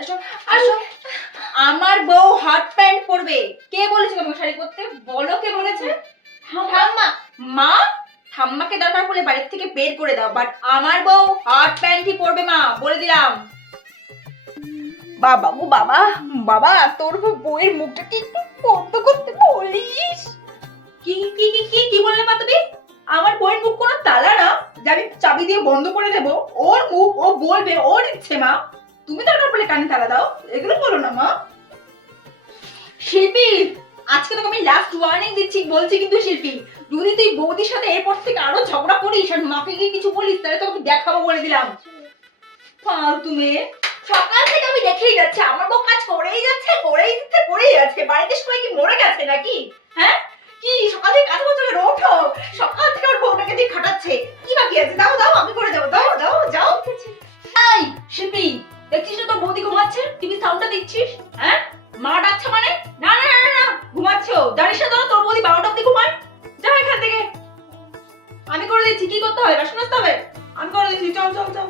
আসো আসো। আমার বউ হট প্যান্ট পরবে। কে বলেছে তোমাকে শাড়ি পরতে? বলো কে বলেছে? ঠাম্মা। মা? ঠাম্মাকে দরকার পড়লে বাড়ির থেকে বের করে দাও, বাট আমার বউ হট প্যান্টই পরবে মা, বলে দিলাম। বাবা গো বাবা, বাবা তোর বউয়ের মুখটা কি একটু বন্ধ করতে বলিস? কি কি কি কি কি বললে মা তুমি? আমার বউয়ের মুখ কোনো তালা না যে আমি চাবি দিয়ে বন্ধ করে দেব? ওর মুখ ও বলবে, ওর ইচ্ছে মা। তুমি দরকার পড়লে কানে তালা দাও, এগুলো বলো না মা। শিল্পী, আজকে তোকে আমি লাস্ট ওয়ার্নিং দিচ্ছি, বলছি কিন্তু শিল্পী, যদি তুই বৌদির সাথে এরপর থেকে আরো ঝগড়া করিস আর মাকে গিয়ে কিছু বলিস, তাহলে তোকে দেখাবো বলে দিলাম। ফালতু মেয়ে। সকাল থেকে আমি দেখেই যাচ্ছি আমার বউ কাজ করেই যাচ্ছে, করেই যাচ্ছে। বাড়িতে সবাই কি মরে গেছে নাকি? হ্যাঁ, কি সকাল থেকে কাজ করছে? ওঠো, সকাল থেকে ওর বউটাকে দিয়ে খাটাচ্ছে। কি বাকি আছে? দাও দাও, আমি করে দেবো। দাও দাও যাও। এই শিল্পী, দেখছিস না তোর বৌদি ঘুমাচ্ছে, টিভি সাউন্ডটা দিচ্ছিস? হ্যাঁ, মা ডাকছে মানে? না না না না, ঘুমাচ্ছ। জানিস না তোর বৌদি 12টা অবধি ঘুমায়? যা এখান থেকে। আমি করে দিচ্ছি। কি করতে হবে? বাসন মাজতে হবে? আমি করে দিচ্ছি। চল চল চল।